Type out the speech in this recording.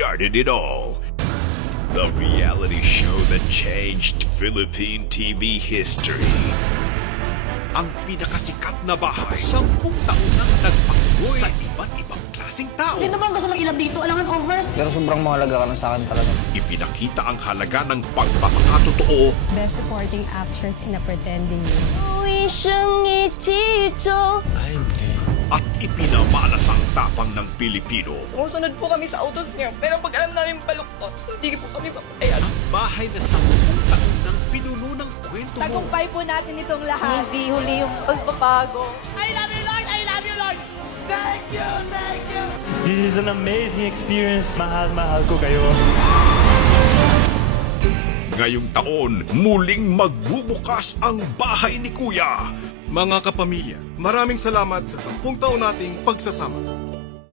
started it all. The reality show that changed Philippine TV history. Ang pinakasikat na bahay, 10 taon nang nagpatuloy sa iba't ibang klaseng tao. Sino bang gusto mag-ilab dito? Alangan overs? Pero sobrang mahalaga ka na sa akin talaga. Ipinakita ang halaga ng pagpapakatotoo Best supporting actress in a pretending role. 一生一起走。 at ipinamalas ang tapang ng Pilipino. Sumusunod po kami sa autos niya, pero pag alam namin baluktot, hindi po kami papayagan. Ang bahay na 10 taon ng pinuno ng kwento mo. Tagumpay po natin itong lahat. Hindi huli yung pagpapago. This is an amazing experience. Mahal ko kayo. Ngayong taon, muling magbubukas ang bahay ni Kuya. Mga kapamilya, maraming salamat sa 10 taon nating pagsasama.